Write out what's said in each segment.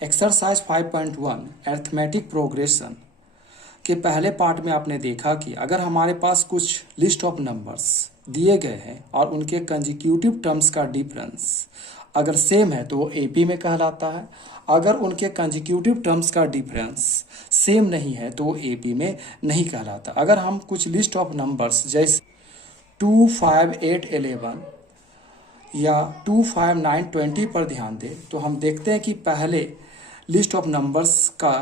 Exercise 5.1 arithmetic progression के पहले part में आपने देखा कि अगर हमारे पास कुछ लिस्ट ऑफ नंबर्स दिए गए हैं और उनके कंजिक्यूटिव टर्म्स का डिफरेंस अगर सेम है तो वो एपी में कहलाता है। अगर उनके कंजिक्यूटिव टर्म्स का डिफरेंस सेम नहीं है तो वो एपी में नहीं कहलाता। अगर हम कुछ लिस्ट ऑफ नंबर्स जैसे 2, 5, 8, 11 या 2, 5, 9, 20 पर ध्यान दें तो हम देखते हैं कि पहले लिस्ट ऑफ नंबर्स का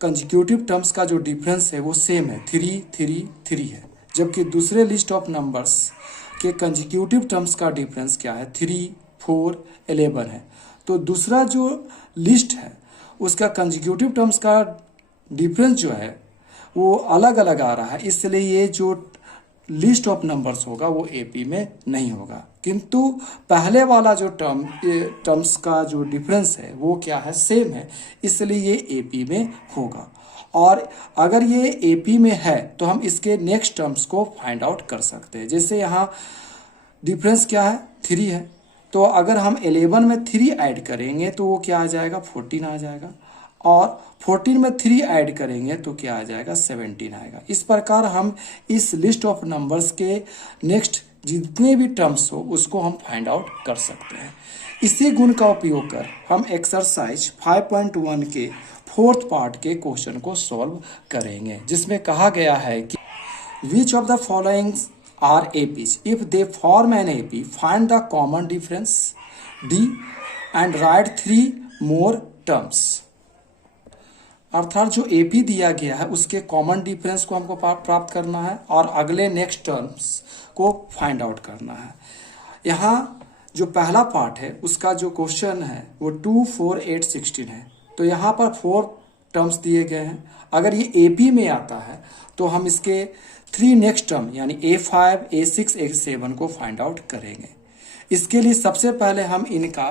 कंजिक्यूटिव टर्म्स का जो डिफरेंस है वो सेम है, 3, 3, 3 है। जबकि दूसरे लिस्ट ऑफ नंबर्स के कंजिक्यूटिव टर्म्स का डिफरेंस क्या है, 3, 4, 11 है। तो दूसरा जो लिस्ट है उसका कंजिक्यूटिव टर्म्स का डिफरेंस जो है वो अलग अलग आ रहा है, इसलिए ये जो लिस्ट ऑफ नंबर्स होगा वो एपी में नहीं होगा। किंतु पहले वाला जो टर्म्स का जो डिफरेंस है वो क्या है, सेम है, इसलिए ये एपी में होगा। और अगर ये एपी में है तो हम इसके नेक्स्ट टर्म्स को फाइंड आउट कर सकते हैं। जैसे यहाँ डिफरेंस क्या है, 3 है, तो अगर हम 11 में 3 ऐड करेंगे तो वो क्या आ जाएगा, 14 आ जाएगा। और 14 में 3 ऐड करेंगे तो क्या आ जाएगा, 17 आएगा। इस प्रकार हम इस लिस्ट ऑफ नंबर्स के नेक्स्ट जितने भी टर्म्स हो उसको हम फाइंड आउट कर सकते हैं। इसी गुण का उपयोग कर हम एक्सरसाइज 5.1 के 4th पार्ट के क्वेश्चन को सॉल्व करेंगे, जिसमें कहा गया है कि which of the following are APs if they form an AP find the common difference D and write 3 more terms. अर्थात जो एपी दिया गया है उसके कॉमन डिफरेंस को हमको प्राप्त करना है और अगले नेक्स्ट टर्म्स को फाइंड आउट करना है। यहाँ जो पहला पार्ट है उसका जो क्वेश्चन है वो 2, 4, 8, 16 है। तो यहाँ पर 4 टर्म्स दिए गए हैं। अगर ये एपी में आता है तो हम इसके 3 नेक्स्ट टर्म यानी A5, A6, A7 को फाइंड आउट करेंगे। इसके लिए सबसे पहले हम इनका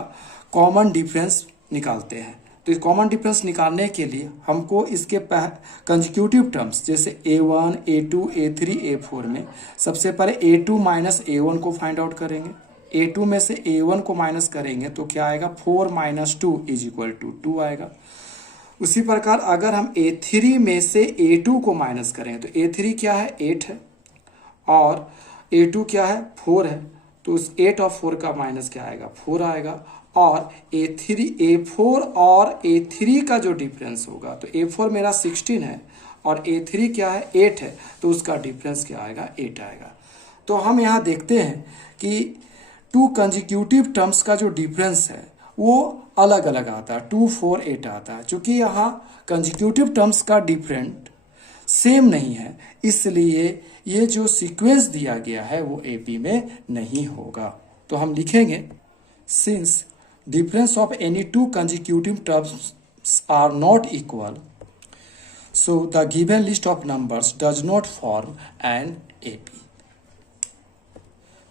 कॉमन डिफरेंस निकालते हैं। तो इस कॉमन डिफरेंस निकालने के लिए हमको इसके कंजिक्यूटिव टर्म्स जैसे A1, A2, A3, A4 में सबसे पहले A2 माइनस A1 को फाइंड आउट करेंगे। A2 में से A1 को माइनस करेंगे तो क्या आएगा, 4 माइनस 2 इज इक्वल टू 2 आएगा। उसी प्रकार अगर हम A3 में से A2 को माइनस करेंगे तो A3 क्या है, 8 है, और A2 क्या है, 4 है। तो उस 8 और 4 का माइनस क्या आएगा, 4 आएगा। और A4 और A3 का जो डिफरेंस होगा तो A4 मेरा 16 है और A3 क्या है, 8 है, तो उसका डिफरेंस क्या आएगा, 8 आएगा। तो हम यहाँ देखते हैं कि 2 कंजिक्यूटिव टर्म्स का जो डिफरेंस है वो अलग अलग आता है, 2, 4, 8 आता है। चूंकि यहाँ कंजिक्यूटिव टर्म्स का डिफरेंट सेम नहीं है, इसलिए ये जो सीक्वेंस दिया गया है वो एपी में नहीं होगा। तो हम लिखेंगे since difference of any 2 consecutive terms are not equal, so the given list of numbers does not form an AP।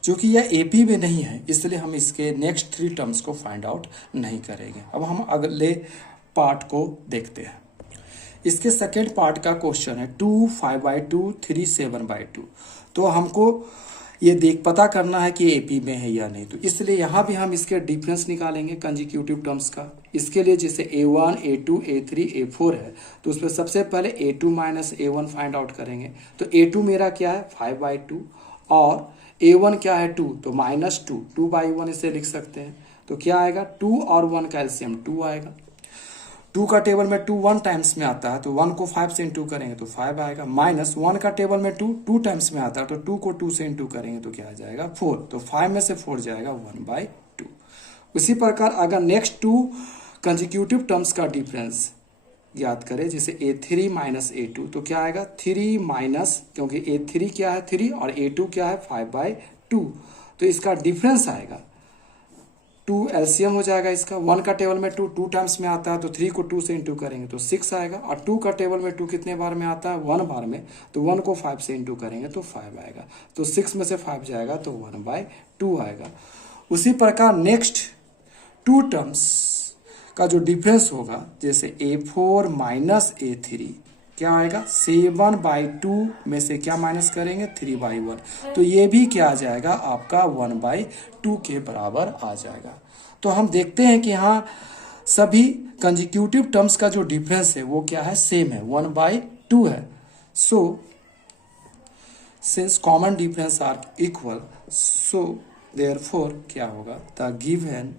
क्योंकि यह AP में नहीं है इसलिए हम इसके नेक्स्ट 3 टर्म्स को फाइंड आउट नहीं करेंगे। अब हम अगले पार्ट को देखते हैं। इसके सेकेंड पार्ट का क्वेश्चन है 2, 5/2, 3, 7/2। तो हमको ये पता करना है कि एपी में है या नहीं, तो इसलिए यहाँ भी हम इसके डिफरेंस निकालेंगे कंजिक्यूटिव टर्म्स का। इसके लिए जैसे A1, A2, A3, A4 है तो उसमें सबसे पहले A2 minus A1 find out करेंगे। तो A2 मेरा क्या है, 5/2, और A1 क्या है, 2, तो माइनस 2, 2/1 इसे लिख सकते हैं। तो क्या आएगा, 2 और 1 का एलसीएम 2 आएगा। 2 का टेबल में 2 1 टाइम्स में आता है तो 1 को 5 से इंटू करेंगे तो 5 आएगा। माइनस 1 का टेबल में 2 टाइम्स में आता है तो 2 को 2 से इंटू करेंगे तो क्या आ जाएगा, 4। तो 5 में से 4 जाएगा 1/2। उसी प्रकार अगर नेक्स्ट 2 कंजिक्यूटिव टर्म्स का डिफरेंस याद करें जैसे A3 माइनस A2 तो क्या आएगा, 3 माइनस, क्योंकि A3 क्या है 3 और A2 क्या है 5/2, तो इसका डिफरेंस आएगा 2 एलसीएम हो जाएगा इसका। 1 का टेबल में 2 टाइम्स में आता है तो 3 को 2 से इंटू करेंगे तो 6 आएगा। और 2 का टेबल में 2 कितने बार में आता है, 1 बार में, तो 1 को 5 से इंटू करेंगे तो 5 आएगा। तो 6 में से 5 जाएगा तो 1/2 आएगा। उसी प्रकार नेक्स्ट 2 टर्म्स का जो डिफरेंस होगा जैसे A4 माइनस A3 क्या आएगा, 7/2 में से क्या माइनस करेंगे, 3/1, तो ये भी क्या आ जाएगा आपका 1/2 के बराबर आ जाएगा। तो हम देखते हैं कि यहाँ सभी कंजिक्यूटिव टर्म्स का जो डिफरेंस है वो क्या है, सेम है, 1/2 है। So since common difference are equal, so therefore क्या होगा, the given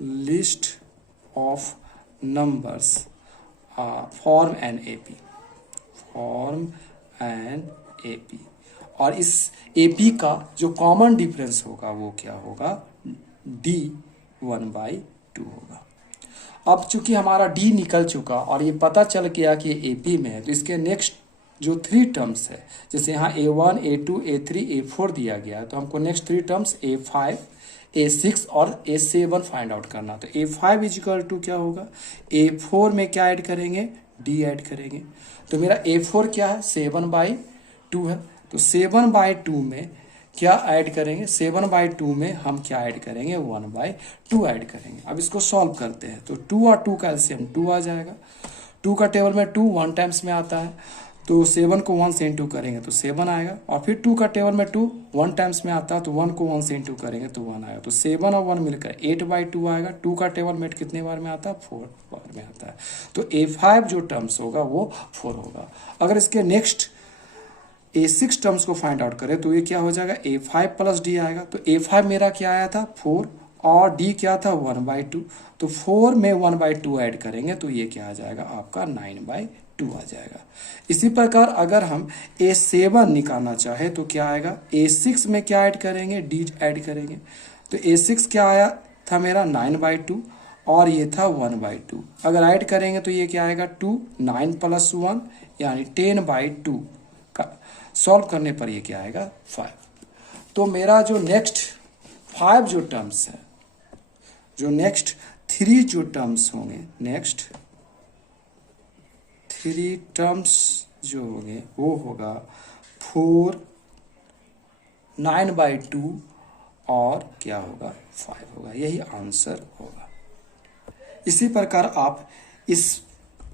list of numbers form an AP, form an AP, और इस एपी का जो कॉमन डिफरेंस होगा वो क्या होगा, डी 1/2 होगा। अब चूंकि हमारा डी निकल चुका और ये पता चल गया कि ये एपी में है, तो इसके नेक्स्ट जो 3 टर्म्स है, जैसे यहाँ A1, A2, A3, A4 दिया गया है, तो हमको नेक्स्ट 3 टर्म्स A5, A6 और A7 फाइंड आउट करना। तो A5 इजिकल टू क्या होगा, A4 में क्या ऐड करेंगे, D ऐड करेंगे। तो मेरा A4 क्या है, 7/2 है, तो 7/2 में क्या ऐड करेंगे, 7/2 में हम क्या ऐड करेंगे, 1/2 ऐड करेंगे। अब इसको सॉल्व करते हैं, तो 2 और 2 का एलसीएम 2 आ जाएगा। 2 का टेबल में 2 1 टाइम्स में आता है, तो 7 को 1 से इंटू करेंगे तो 7 आएगा, और फिर 2 का टेबल में 2 1 टाइम्स में आता है, तो 1 को 1 से इंटू करेंगे तो 1 आएगा, तो 7 और 1 मिलकर 8/2 आएगा। 2 का टेबल में कितने बार में आता है, 4 बार में आता है। तो A5 जो टर्म्स होगा वो 4 होगा। अगर इसके नेक्स्ट A6 टर्म्स को फाइंड आउट करें तो ये क्या हो जाएगा, A5 प्लस D आएगा। तो A5 मेरा क्या आया था, 4, और D क्या था, 1/2, तो 4 में 1/2 ऐड करेंगे तो ये क्या आ जाएगा, आपका 9/2 आ जाएगा। इसी प्रकार अगर हम A7 निकालना चाहे तो क्या आएगा, A6 में क्या ऐड करेंगे, D ऐड करेंगे। तो A6 क्या आया था मेरा, 9/2, और ये था 1/2। अगर ऐड करेंगे तो ये क्या आएगा, 2, 9 प्लस 1 यानी 10/2 का सॉल्व करने पर ये क्या आएगा, 5। तो मेरा जो नेक्स्ट 5 जो टर्म्स है, जो नेक्स्ट 3 जो टर्म्स होंगे, नेक्स्ट 3 टर्म्स जो होंगे वो होगा 4, 9/2 और क्या होगा, 5 होगा। यही आंसर होगा। इसी प्रकार आप इस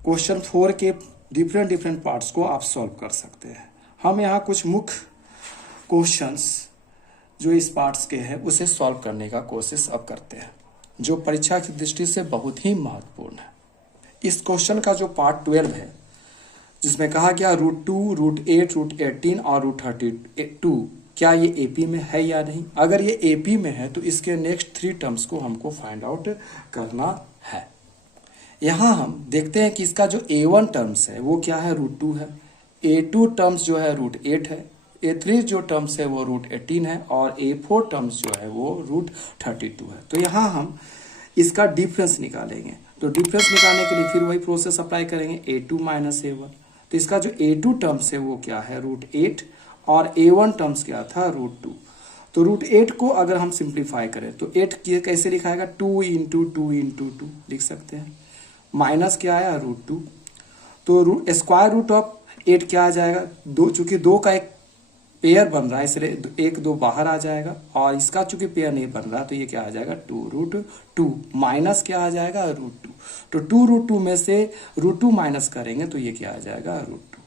क्वेश्चन 4 के डिफरेंट पार्ट्स को आप सॉल्व कर सकते हैं। हम यहाँ कुछ मुख्य क्वेश्चंस जो इस पार्ट्स के हैं उसे सॉल्व करने का कोशिश अब करते हैं, जो परीक्षा की दृष्टि से बहुत ही महत्वपूर्ण है। इस क्वेश्चन का जो पार्ट 12 है, जिसमें कहा गया √2, √8, √18 और √32 क्या ये एपी में है या नहीं। अगर ये एपी में है तो इसके नेक्स्ट 3 टर्म्स को हमको फाइंड आउट करना है। यहाँ हम देखते हैं कि इसका जो A1 टर्म्स है वो क्या है, √2 है। A2 टर्म्स जो है √8 है। A3 जो टर्म्स है वो √18 है, और A4 टर्म्स जो है वो √32 है। तो यहाँ हम इसका डिफरेंस निकालेंगे। तो डिफरेंस निकालने के लिए फिर वही प्रोसेस अप्लाई करेंगे, A2 माइनस A1। तो इसका जो A2 टर्म्स है वो क्या है, √8, और A1 टर्म्स क्या था, √2। तो √8 को अगर हम सिंप्लीफाई करें तो 8 कैसे लिखाएगा, 2 इंटू 2 इंटू 2 लिख सकते हैं। माइनस क्या आया, √2। तो स्क्वायर रूट ऑफ 8 क्या आ जाएगा, 2, चूंकि 2 का एक पेयर बन रहा है इसलिए 1 2 बाहर आ जाएगा, और इसका चूंकि पेयर नहीं बन रहा तो ये क्या आ जाएगा, 2√2 माइनस क्या आ जाएगा, √2। तो 2√2 में से √2 माइनस करेंगे तो ये क्या आ जाएगा, √2।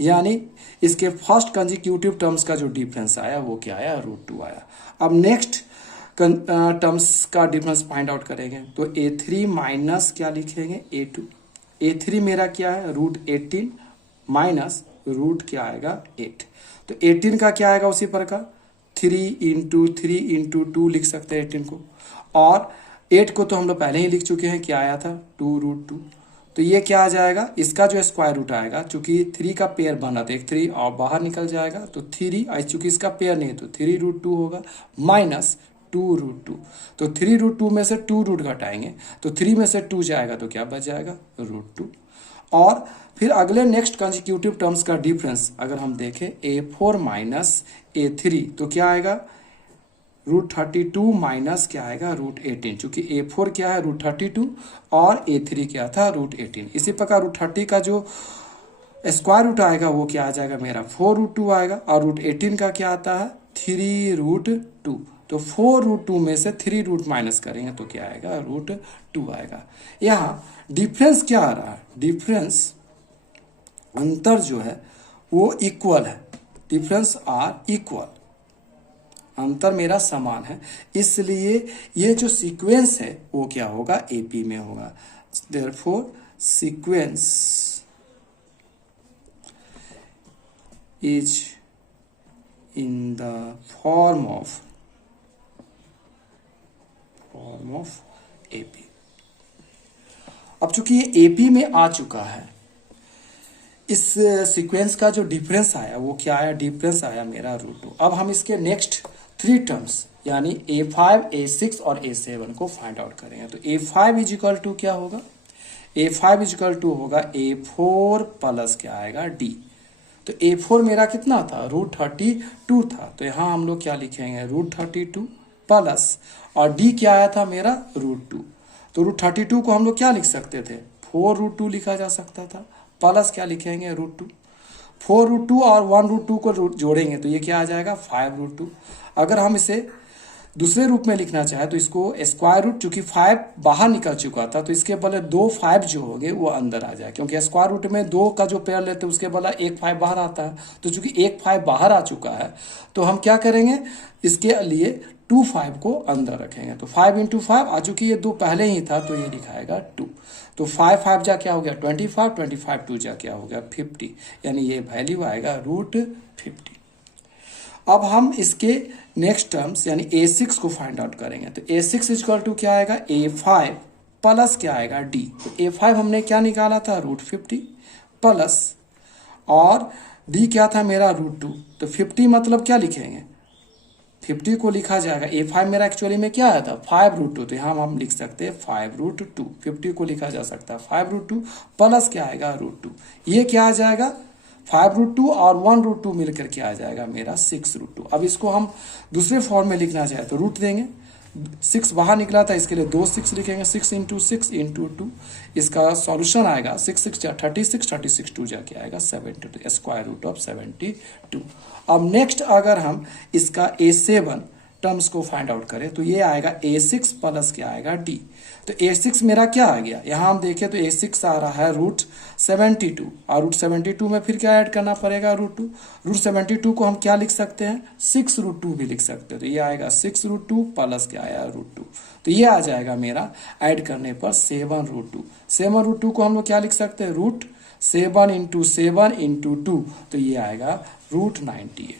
यानी इसके फर्स्ट कंजिक्यूटिव टर्म्स का जो डिफरेंस आया वो क्या आया, √2 आया। अब नेक्स्ट टर्म्स का डिफरेंस फाइंड आउट करेंगे तो A3 माइनस क्या लिखेंगे, A2। A3 मेरा क्या है, √18 माइनस रूट क्या आएगा, 8। तो 18 का क्या आएगा, उसी प्रकार 3 इंटू 3 इंटू 2 लिख सकते हैं 18 को, और 8 को तो हम लोग पहले ही लिख चुके हैं, क्या आया था, 2√2। तो ये क्या आ जाएगा, इसका जो स्क्वायर रूट आएगा, चूंकि 3 का पेयर बना था, एक 3 और बाहर निकल जाएगा तो 3, चूंकि इसका पेयर नहीं है तो 3√2 होगा, माइनस 2√2। तो 3√2 में से 2 रूट घटाएंगे तो 3 में से 2 जाएगा तो क्या बच जाएगा, √2। और फिर अगले नेक्स्ट कंजिक्यूटिव टर्म्स का डिफरेंस अगर हम देखें, A4 माइनस A3 तो क्या आएगा, √32 माइनस क्या आएगा, √18। चूंकि A4 क्या है, √32, और A3 क्या था, √18। इसी प्रकार √30 का जो स्क्वायर रूट आएगा वो क्या आ जाएगा मेरा, 4√2 आएगा, और √18 का क्या आता है, 3√2। तो 4√2 में से 3 रूट माइनस करेंगे तो क्या आएगा, √2 आएगा। यहाँ डिफरेंस क्या आ रहा है, डिफरेंस अंतर जो है वो इक्वल है, डिफरेंस आर इक्वल। अंतर मेरा समान है, इसलिए ये जो सीक्वेंस है वो क्या होगा, एपी में होगा। Therefore sequence is in the form of AP. अब चूंकि ये एपी में आ चुका है, इस सीक्वेंस का जो डिफरेंस आया वो क्या आया, डिफरेंस आया मेरा √2। अब हम इसके नेक्स्ट 3 टर्म्स यानी A5, A6 और A7 को फाइंड आउट करेंगे। तो A5 इज इक्वल टू क्या होगा, A5 इज इक्वल टू होगा A4 प्लस क्या आएगा D। तो A4 मेरा कितना था, √32 था, तो यहाँ हम लोग क्या लिखेंगे, √32 प्लस, और D क्या आया था मेरा √2। तो √32 को हम लोग क्या लिख सकते थे, 4√2 लिखा जा सकता था, प्लस क्या लिखेंगे √2। 4√2 और 1√2 को जोड़ेंगे तो ये क्या आ जाएगा, 5√2। अगर हम इसे दूसरे रूप में लिखना चाहे तो इसको स्क्वायर रूट, चूंकि 5 बाहर निकल चुका था तो इसके बदले 2 5 जो हो गए वो अंदर आ जाए, क्योंकि स्क्वायर रूट में 2 का जो पेयर लेते हैं उसके बदला 1 5 बाहर आता है। तो चूंकि 1 5 बाहर आ चुका है तो हम क्या करेंगे, इसके लिए 2 5 को अंदर रखेंगे। तो 5 × 5, आ चूंकि ये 2 पहले ही था तो ये लिखाएगा 2। तो 5 5 जा क्या हो गया 25, 25 2 जा क्या हो गया 50, यानी ये वैल्यू आएगा √50। अब हम इसके नेक्स्ट टर्म्स यानी A6 को फाइंड आउट करेंगे। तो A6 इक्वल टू क्या आएगा, A5 प्लस क्या आएगा D। तो A5 हमने क्या निकाला था, √50 प्लस, और D क्या था मेरा √2। तो 50 मतलब क्या लिखेंगे, 50 को लिखा जाएगा, A5 मेरा एक्चुअली में क्या आया था 5√2, तो यहाँ हम लिख सकते हैं 5√2। 50 को लिखा जा सकता है 5√2 प्लस क्या आएगा √2। ये क्या आ जाएगा, 5√2 और 1√2 मिलकर क्या आ जाएगा मेरा 6√2। अब इसको हम दूसरे फॉर्म में लिखना चाहे तो रूट देंगे, 6 बाहर निकला था इसके लिए 2 6 लिखेंगे, 6 × 6 × 2। इसका सॉल्यूशन आएगा 6 6 जा 36, 36 2 जा क्या आएगा 72, स्क्वायर रूट ऑफ 72। अब नेक्स्ट अगर हम इसका A7 टर्म्स को फाइंड आउट करें तो ये आएगा A6 प्लस क्या आएगा D। तो A6 मेरा क्या आ गया, यहाँ हम देखें तो A6 आ रहा है √72, और √72 में फिर क्या ऐड करना पड़ेगा √2। √72 को हम क्या लिख सकते हैं, 6√2 भी लिख सकते हैं। तो ये आएगा 6√2 प्लस क्या आया √2। तो ये आ जाएगा मेरा ऐड करने पर 7√2। 7√2 को हम लोग क्या लिख सकते हैं, √7 × 7 × 2, तो ये आएगा √98।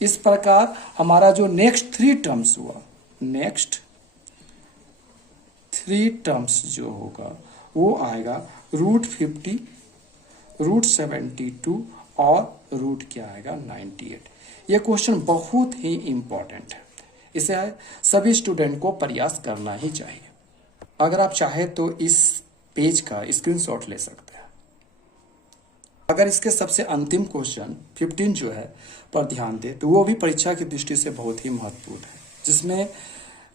इस प्रकार हमारा जो नेक्स्ट 3 टर्म्स हुआ, नेक्स्ट 3 टर्म्स जो होगा वो आएगा √50, √72 और रूट क्या आएगा 98। ये क्वेश्चन बहुत ही इंपॉर्टेंट है, इसे सभी स्टूडेंट को प्रयास करना ही चाहिए। अगर आप चाहे तो इस पेज का स्क्रीनशॉट ले सकते हैं। अगर इसके सबसे अंतिम क्वेश्चन 15 जो है पर ध्यान दे तो वो भी परीक्षा की दृष्टि से बहुत ही महत्वपूर्ण है, जिसमें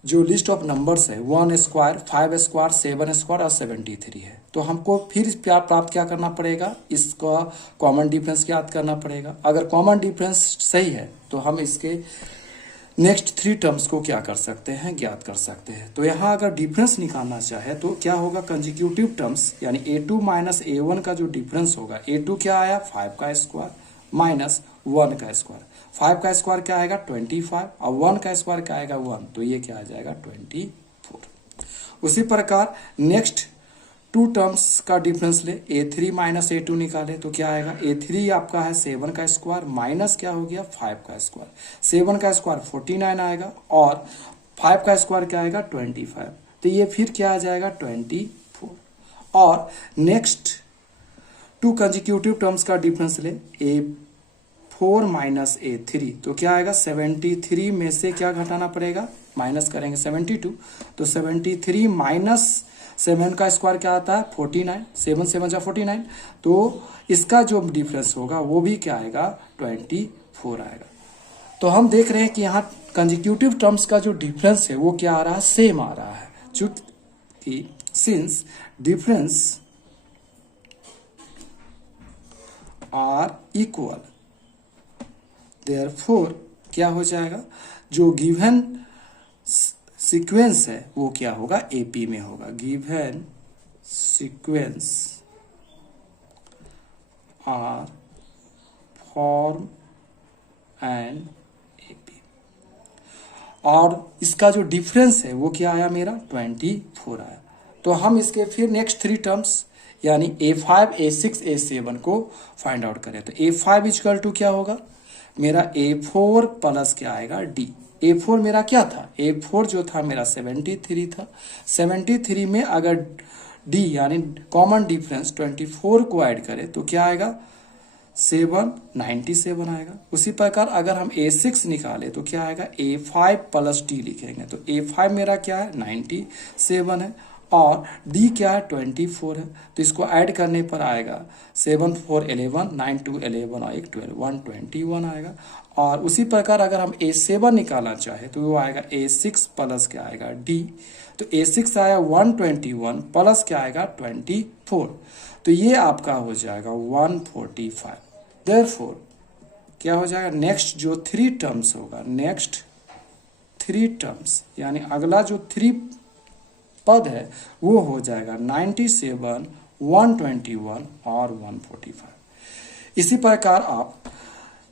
जो लिस्ट ऑफ नंबर्स है 1 स्क्वायर, 5 स्क्वायर, 7 स्क्वायर और 73 है। तो हमको फिर प्राप्त क्या करना पड़ेगा, इसका कॉमन डिफरेंस याद करना पड़ेगा। अगर कॉमन डिफरेंस सही है तो हम इसके नेक्स्ट 3 टर्म्स को क्या कर सकते हैं, ज्ञात कर सकते हैं। तो यहाँ अगर डिफरेंस निकालना चाहे तो क्या होगा, कंजिक्यूटिव टर्म्स यानी A2 माइनस A1 का जो डिफरेंस होगा, A2 क्या आया 5 का स्क्वायर माइनस 1 का स्क्वायर, 5 का स्क्वायर क्या आएगा 25 और 1 का स्क्वायर क्या आएगा 1, तो ये क्या आ जाएगा 24। उसी प्रकार नेक्स्ट 2 टर्म्स का डिफरेंस ले, A3 माइनस A2 निकाले तो क्या आएगा, A3 आपका है 7 का स्क्वायर माइनस क्या हो गया 5 का स्क्वायर, 7 का स्क्वायर 49 आएगा और 5 का स्क्वायर क्या आएगा 25, तो ये फिर क्या आ जाएगा 24। और नेक्स्ट 2 कंजिक्यूटिव टर्म्स का डिफरेंस ले, A4 माइनस A3 तो क्या आएगा 73 में से क्या घटाना पड़ेगा, माइनस करेंगे 72, तो 73 माइनस 7 का स्क्वायर क्या आता है 49, 7 7 जा 49, तो इसका जो डिफरेंस होगा वो भी क्या आएगा 24 आएगा। तो हम देख रहे हैं कि यहाँ कंजिक्यूटिव टर्म्स का जो डिफरेंस है वो क्या आ रहा है, सेम आ रहा है, चूंकि since difference are equal, therefore क्या हो जाएगा, जो गिवन सीक्वेंस है वो क्या होगा एपी में होगा, given sequence are form and AP. और इसका जो डिफरेंस है वो क्या आया मेरा 24 आया। तो हम इसके फिर नेक्स्ट 3 टर्म्स यानी A5, A6, A7 को फाइंड आउट करें। तो A5 इजकल टू क्या होगा मेरा A4 प्लस क्या आएगा D। A4 मेरा क्या था, A4 जो था मेरा 73 था। 73 में अगर D यानी कॉमन डिफरेंस 24 को ऐड करें तो क्या आएगा 97 आएगा। उसी प्रकार अगर हम A6 निकाले तो क्या आएगा A5 प्लस D लिखेंगे। तो A5 मेरा क्या है 97 है और D क्या है 24 है। तो इसको ऐड करने पर आएगा 7 4 11, 9 2 11 और 1 12, 121 आएगा। और उसी प्रकार अगर हम A7 निकालना चाहे तो वो आएगा A6 प्लस क्या आएगा D। तो A6 आया 121 प्लस क्या आएगा 24। तो ये आपका हो जाएगा 145। देयरफॉर क्या हो जाएगा नेक्स्ट जो 3 टर्म्स होगा, नेक्स्ट 3 टर्म्स यानी अगला जो 3 पद है वो हो जाएगा 97, 121 और 145। इसी प्रकार आप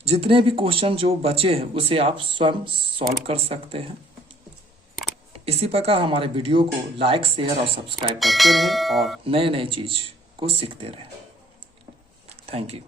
जितने भी क्वेश्चन जो बचे हैं उसे आप स्वयं सॉल्व कर सकते हैं। इसी प्रकार हमारे वीडियो को लाइक, शेयर और सब्सक्राइब करते रहें और नए नए चीज को सीखते रहें। Thank you.